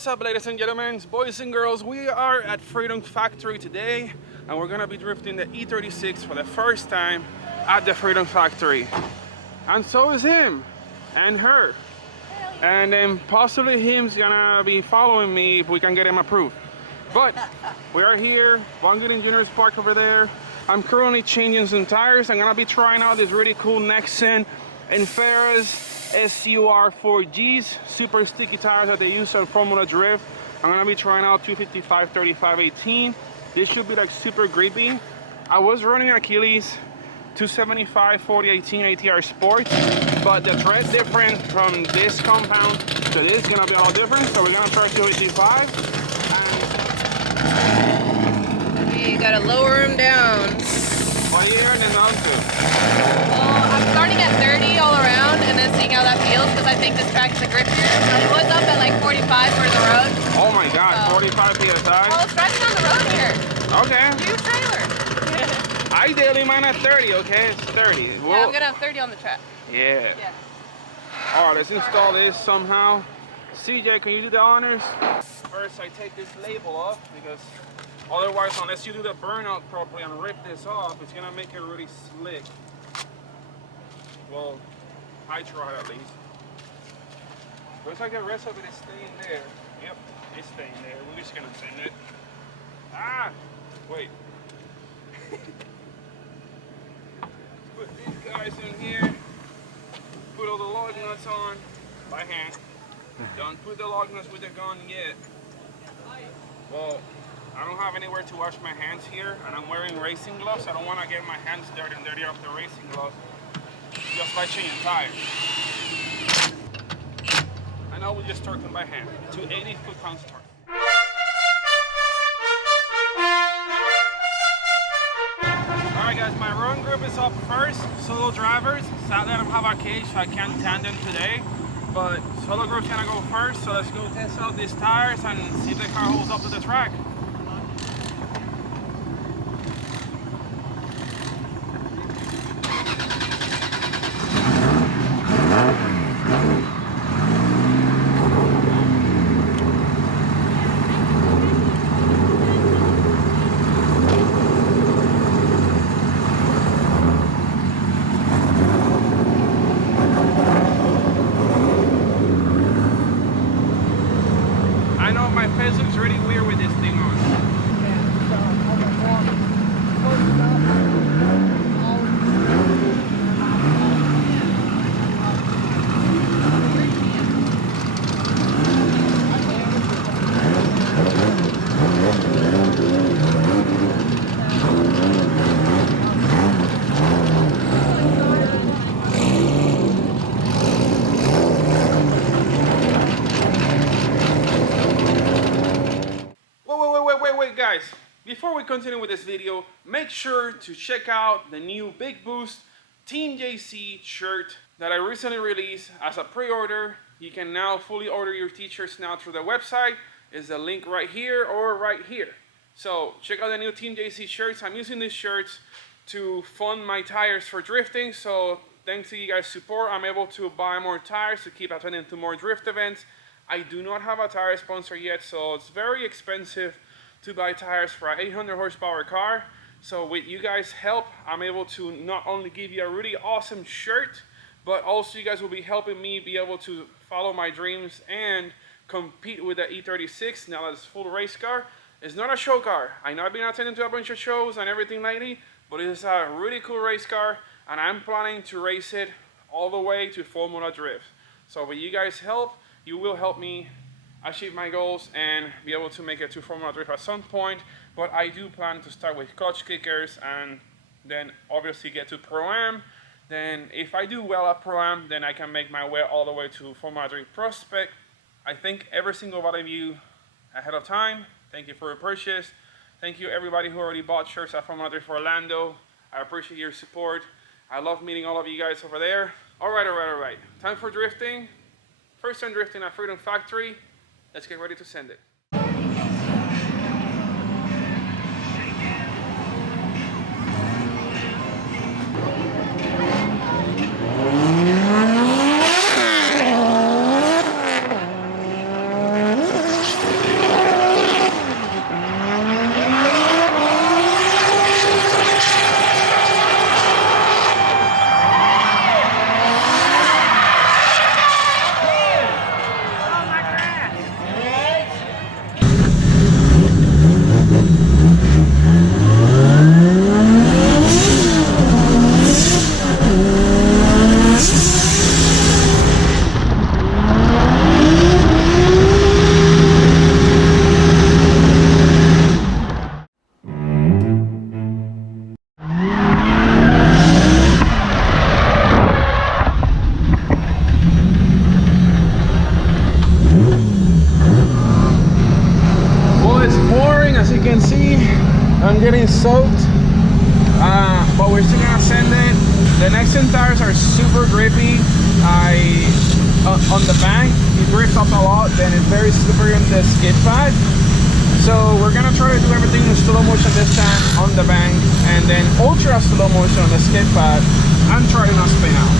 What's up, ladies and gentlemen, boys and girls? We are at Freedom Factory today, and we're gonna be drifting the E36 for the first time at the Freedom Factory. And so is him and her. And then possibly him's gonna be following me if we can get him approved. But we are here, Bungate Engineers Park over there. I'm currently changing some tires. I'm gonna be trying out this really cool Nexen and Ferris SUR4Gs, super sticky tires that they use on Formula Drift. I'm gonna be trying out 255 3518. This should be like super grippy. I was running Achilles 275 4018 ATR Sport, but the tread difference from this compound to this is gonna be a lot different. So we're gonna try 285. You gotta lower them down. What are you earning on to? Well, I'm starting at 30 all around and then seeing how that feels because I think this track's the grippier. I was up at like 45 for the road. Oh my god, so, 45 PSI? Well, it's driving on the road here. Okay. New trailer. I daily mine at 30, okay? It's 30. Yeah, I'm gonna have 30 on the track. Yeah. Alright, let's install this somehow. CJ, can you do the honors? First, I take this label off because otherwise, unless you do the burnout properly and rip this off, it's gonna make it really slick. Well, I try at least. Looks like the rest of it is staying there. Yep, it's staying there. We're just gonna send it. Ah! Wait. Put these guys in here. Put all the lug nuts on by hand. Don't put the lug nuts with the gun yet. Well, I don't have anywhere to wash my hands here, and I'm wearing racing gloves. I don't want to get my hands dirty and dirty off the racing gloves just by changing tires. And I will just torque them by hand to 80 foot-pounds torque. Alright guys, my run group is up first, solo drivers. Sadly I don't have a cage, so I can't tandem today. But solo group's gonna go first, so let's go test out these tires and see if the car holds up to the track. I know my face looks really weird with this thing on. Wait guys, before we continue with this video, make sure to check out the new Big Boost Team JC shirt that I recently released as a pre-order. You can now fully order your t-shirts now through the website. Is the link right here or right here. So check out the new Team JC shirts. I'm using these shirts to fund my tires for drifting. So thanks to you guys' support, I'm able to buy more tires to keep attending to more drift events. I do not have a tire sponsor yet, so it's very expensive to buy tires for an 800 horsepower car. So with you guys' help, I'm able to not only give you a really awesome shirt, but also you guys will be helping me be able to follow my dreams and compete with the E36 now that it's full race car. It's not a show car. I know I've been attending to a bunch of shows and everything lately, but it's a really cool race car, and I'm planning to race it all the way to Formula Drift. So with you guys' help, you will help me achieve my goals and be able to make it to Formula Drift at some point. But I do plan to start with clutch kickers and then obviously get to Pro-Am. Then if I do well at Pro-Am, then I can make my way all the way to Formula Drift Prospect. I thank every single one of you ahead of time. Thank you for your purchase. Thank you everybody who already bought shirts at Formula Drift for Orlando. I appreciate your support. I love meeting all of you guys over there. All right. Time for drifting. First time drifting at Freedom Factory. Let's get ready to send it. grippy. On the bank, it drifts up a lot, then it's very slippery on the skid pad. So we're gonna try to do everything in slow motion this time on the bank, and then ultra slow motion on the skid pad, and try to not spin out.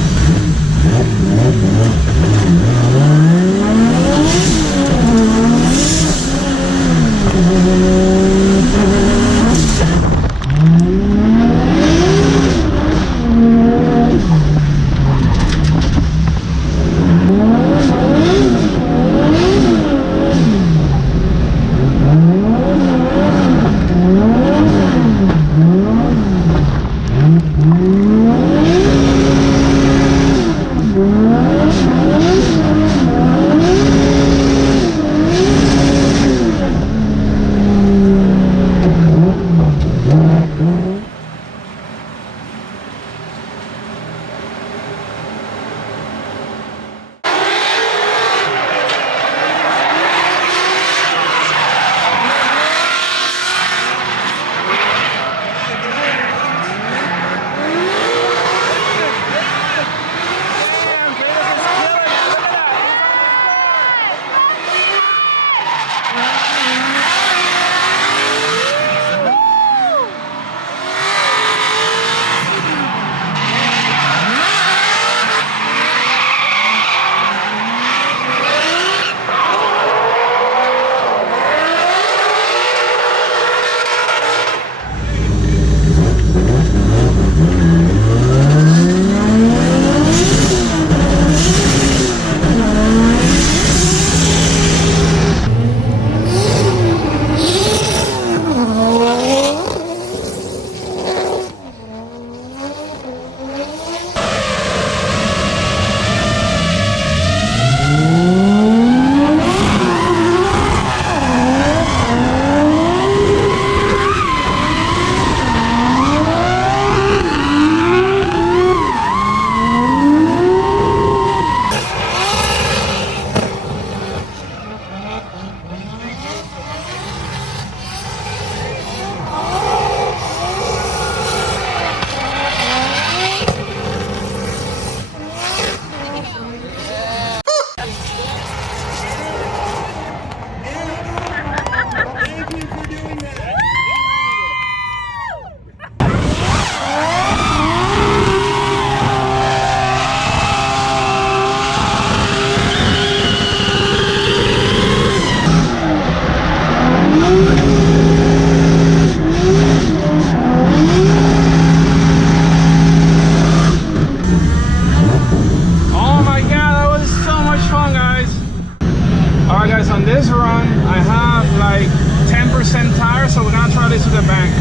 On this run, I have like 10% tire, so we're gonna try this to the bank.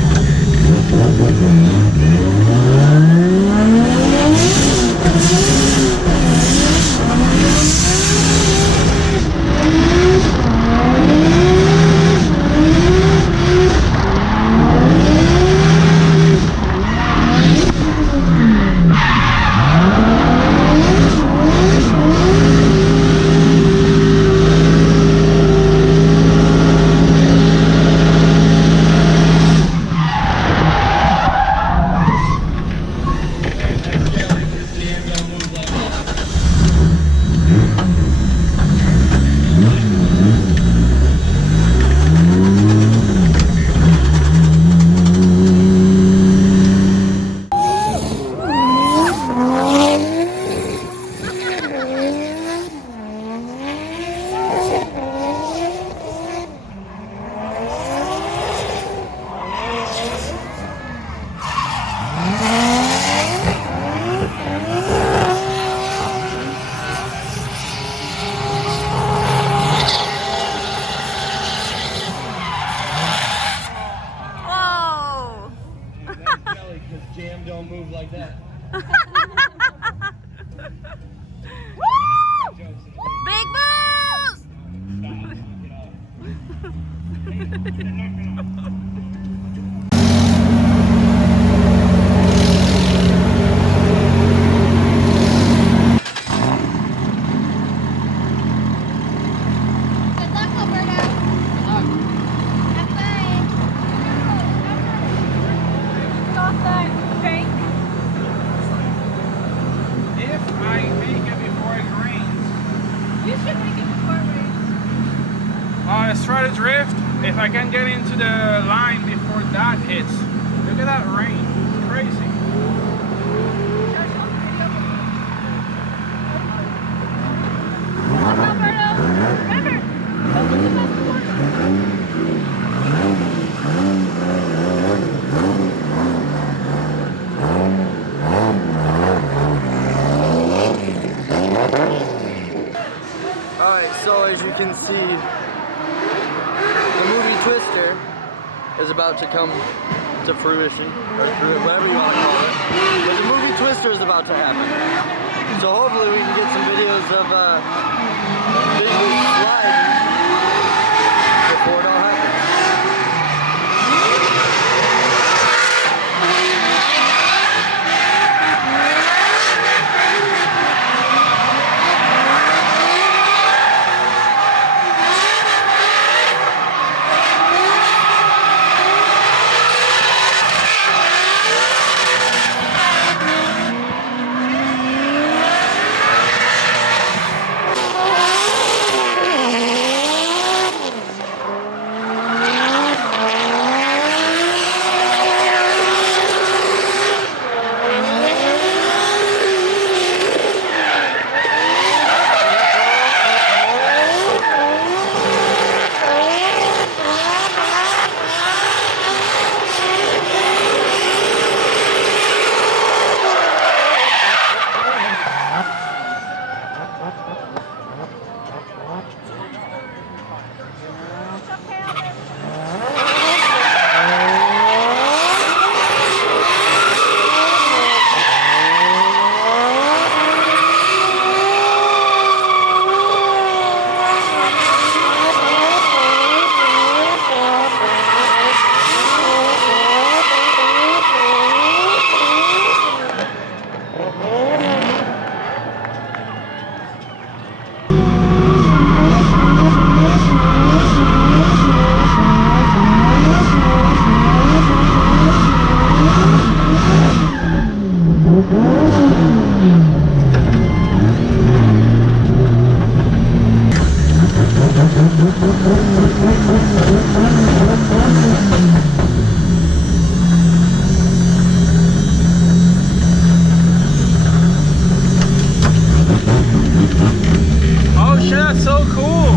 Jam don't move like that. Big boost! Good luck, Alberta. Have fun. Off that bank. If I Let's try to drift. If I can get into the line before that hits. Look at that rain. It's crazy. Alright, so as you can see, the movie Twister is about to come to fruition, or whatever you want to call it. But the movie Twister is about to happen. So hopefully we can get some videos of Big Blue sliding before it all happens. Oh shit, that's so cool!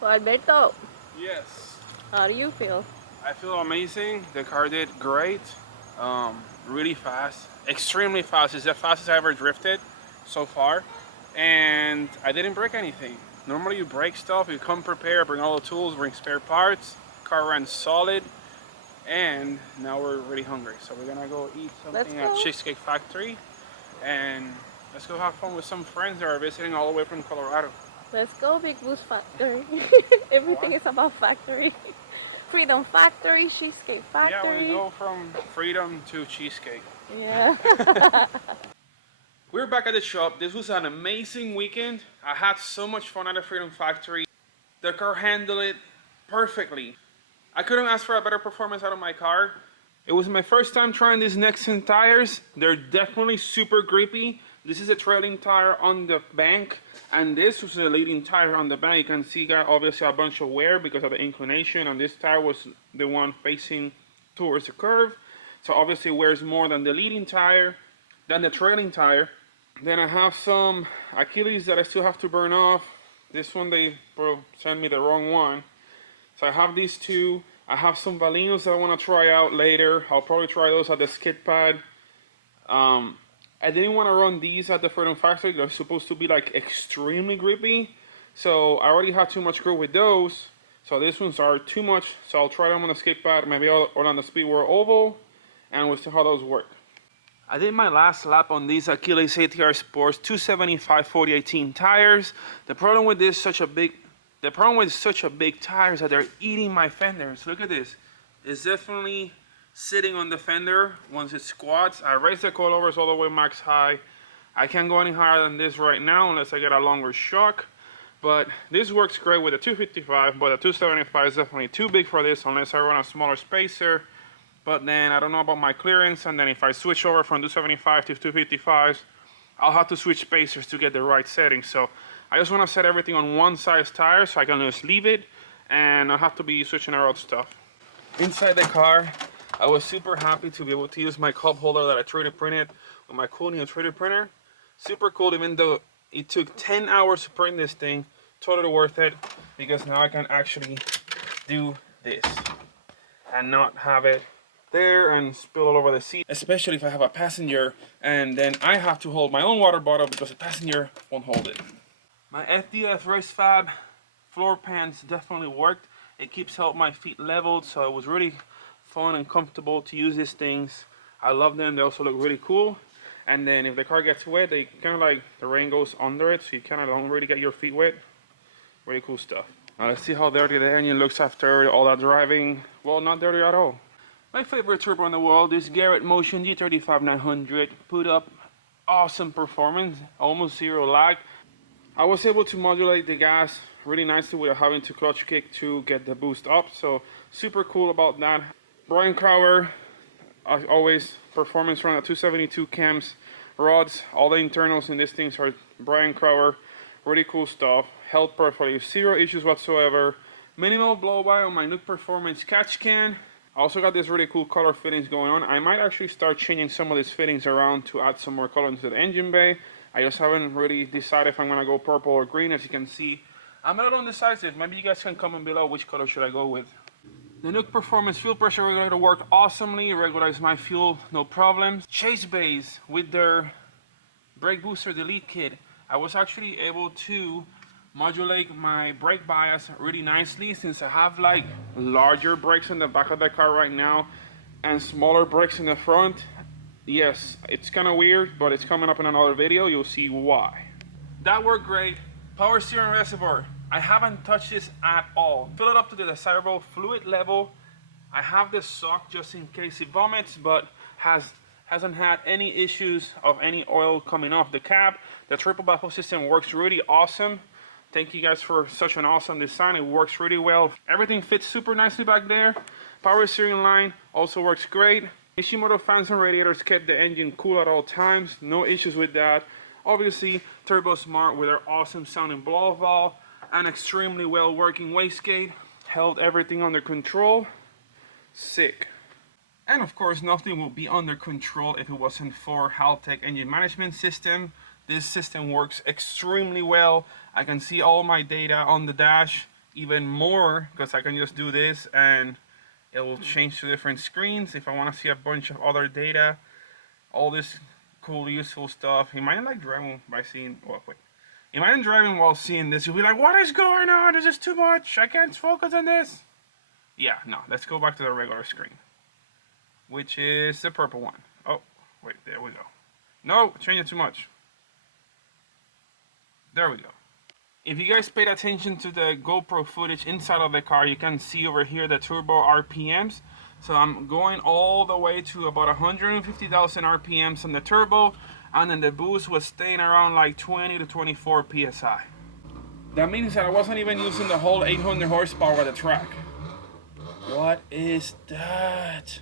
So Alberto, Yes. how do you feel? I feel amazing. The car did great. Really fast. Extremely fast. It's the fastest I ever drifted so far. And I didn't break anything. Normally you break stuff, you come prepared, bring all the tools, bring spare parts. Car ran solid. And now we're really hungry. So we're gonna go eat something at go. Cheesecake Factory. And let's go have fun with some friends that are visiting all the way from Colorado. Let's go, Big Boost Factory. Everything is about factory. Freedom Factory, Cheesecake Yeah, Factory. we go from freedom to cheesecake. Yeah. We're back at the shop. This was an amazing weekend. I had so much fun at the Freedom Factory. The car handled it perfectly. I couldn't ask for a better performance out of my car. It was my first time trying these Nexen tires. They're definitely super grippy. This is a trailing tire on the bank, and this was a leading tire on the bank. You can see got obviously a bunch of wear because of the inclination, and this tire was the one facing towards the curve. So obviously wears more than the leading tire, than the trailing tire. Then I have some Achilles that I still have to burn off. This one they sent me the wrong one. So I have these two. I have some Valinos that I want to try out later. I'll probably try those at the skid pad. I didn't want to run these at the Freedom Factory. They're supposed to be like extremely grippy. So I already had too much grip with those. So these ones are too much. So I'll try them on the skid pad, maybe on the Speed World Oval, and we'll see how those work. I did my last lap on these Achilles ATR Sports 275 4018 tires. The problem with such a big tire is that they're eating my fenders. Look at this. It's definitely sitting on the fender once it squats. I raised the coilovers all the way max high. I can't go any higher than this right now unless I get a longer shock. But this works great with the 255, but the 275 is definitely too big for this unless I run a smaller spacer. But then I don't know about my clearance, and then if I switch over from 275 to 255s, I'll have to switch spacers to get the right setting. So I just want to set everything on one size tire so I can just leave it, and I'll have to be switching around stuff. Inside the car, I was super happy to be able to use my cup holder that I 3D printed with my cool new 3D printer. Super cool, even though it took 10 hours to print this thing. Totally worth it, because now I can actually do this and not have it there and spill all over the seat, especially if I have a passenger and then I have to hold my own water bottle because the passenger won't hold it. My FDF Race Fab floor pants definitely worked. It keeps my feet leveled, so it was really fun and comfortable to use these things. I love them. They also look really cool. And then if the car gets wet, they kind of like, the rain goes under it, so you kind of don't really get your feet wet. Really cool stuff. Now let's see how dirty the engine looks after all that driving. Well, not dirty at all. My favorite turbo in the world is Garrett Motion G35-900. Put up awesome performance, almost zero lag. I was able to modulate the gas really nicely without having to clutch kick to get the boost up. So super cool about that. Brian Crower, as always, performance run at 272 cams, rods. All the internals in these things are Brian Crower. Really cool stuff. Held perfectly, zero issues whatsoever. Minimal blow by on my Nuke Performance catch can. I also got this really cool color fittings going on. I might actually start changing some of these fittings around to add some more color into the engine bay. I just haven't really decided if I'm gonna go purple or green. As you can see, I'm a little indecisive. Maybe you guys can comment below which color should I go with. The Nuke Performance fuel pressure regulator worked awesomely. It regulates my fuel, no problems. Chase bays with their brake booster delete kit. I was actually able to modulate my brake bias really nicely, since I have like larger brakes in the back of the car right now and smaller brakes in the front. Yes, it's kind of weird, but it's coming up in another video. You'll see why. That worked great. Power steering reservoir. I haven't touched this at all. Fill it up to the desirable fluid level. I have this sock just in case it vomits, but hasn't had any issues of any oil coming off the cap. The triple baffle system works really awesome. Thank you guys for such an awesome design. It works really well. Everything fits super nicely back there. Power steering line also works great. Ishimoto fans and radiators kept the engine cool at all times. No issues with that. Obviously, Turbo Smart with their awesome sounding blow valve and extremely well working wastegate held everything under control. Sick. And of course, nothing will be under control if it wasn't for Haltech engine management system. This system works extremely well. I can see all my data on the dash even more because I can just do this and it will change to different screens if I want to see a bunch of other data. All this cool, useful stuff. Imagine like driving by seeing, well, wait. Imagine driving while seeing this. You'll be like, what is going on? This is too much. I can't focus on this. Yeah, no, let's go back to the regular screen, which is the purple one. Oh, wait, there we go. No, change it too much. There we go. If you guys paid attention to the GoPro footage inside of the car, you can see over here the turbo RPMs. So I'm going all the way to about 150,000 RPMs on the turbo, and then the boost was staying around like 20 to 24 PSI. That means that I wasn't even using the whole 800 horsepower of the track. What is that?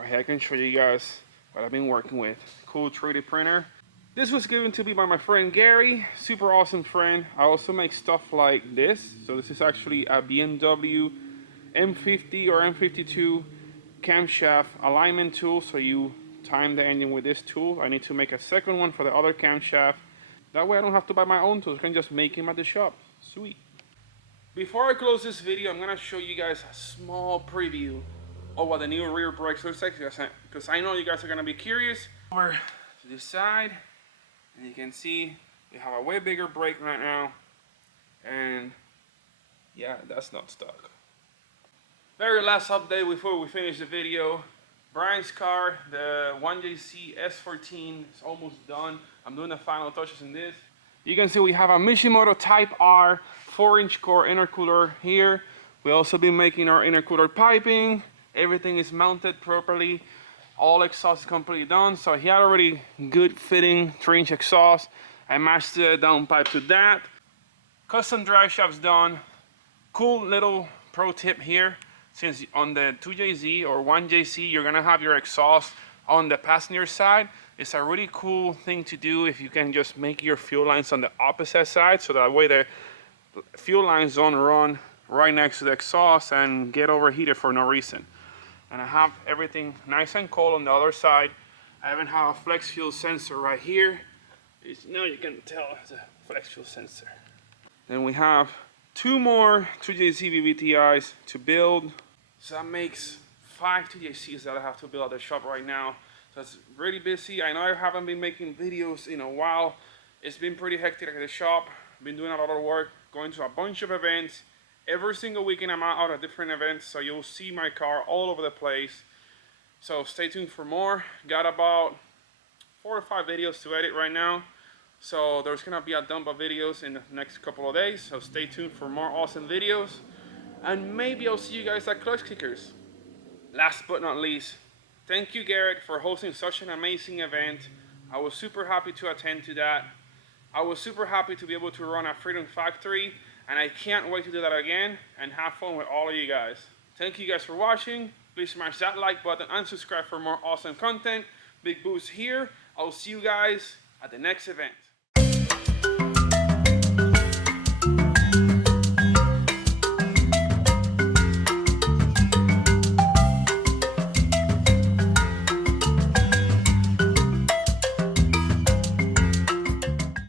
Alright, I can show you guys what I've been working with. Cool 3D printer. This was given to me by my friend Gary, super awesome friend. I also make stuff like this. So this is actually a BMW M50 or M52 camshaft alignment tool. So you time the engine with this tool. I need to make a second one for the other camshaft. That way I don't have to buy my own tools. I can just make them at the shop. Sweet. Before I close this video, I'm gonna show you guys a small preview of what the new rear brakes looks like, because I know you guys are gonna be curious. Over to this side, and you can see we have a way bigger brake right now, and yeah, that's not stuck. Very last update before we finish the video. Brian's car, the 1JC S14, is almost done. I'm doing the final touches in this. You can see we have a Mishimoto Type R 4-inch core intercooler here. We also been making our intercooler piping. Everything is mounted properly. All exhaust is completely done. So he had already good fitting 3-inch exhaust. I matched the downpipe to that. Custom drive shaft's done. Cool little pro tip here. Since on the 2JZ or 1JC, you're gonna have your exhaust on the passenger side. It's a really cool thing to do if you can just make your fuel lines on the opposite side, so that way the fuel lines don't run right next to the exhaust and get overheated for no reason. And I have everything nice and cold on the other side. I even have a flex fuel sensor right here. Now you can tell it's a flex fuel sensor. Then we have 2 more 2JZ VVTIs to build. So that makes 5 2JCs that I have to build at the shop right now. So it's really busy. I know I haven't been making videos in a while. It's been pretty hectic at the shop. I've been doing a lot of work, going to a bunch of events. Every single weekend I'm out at different events, so you'll see my car all over the place. So stay tuned for more. Got about 4 or 5 videos to edit right now. So there's gonna be a dump of videos in the next couple of days. So stay tuned for more awesome videos. And maybe I'll see you guys at Clutch Kickers. Last but not least, thank you, Garrett, for hosting such an amazing event. I was super happy to attend to that. I was super happy to be able to run a Freedom Factory, and I can't wait to do that again and have fun with all of you guys. Thank you guys for watching. Please smash that like button and subscribe for more awesome content. Big Boost here. I'll see you guys at the next event.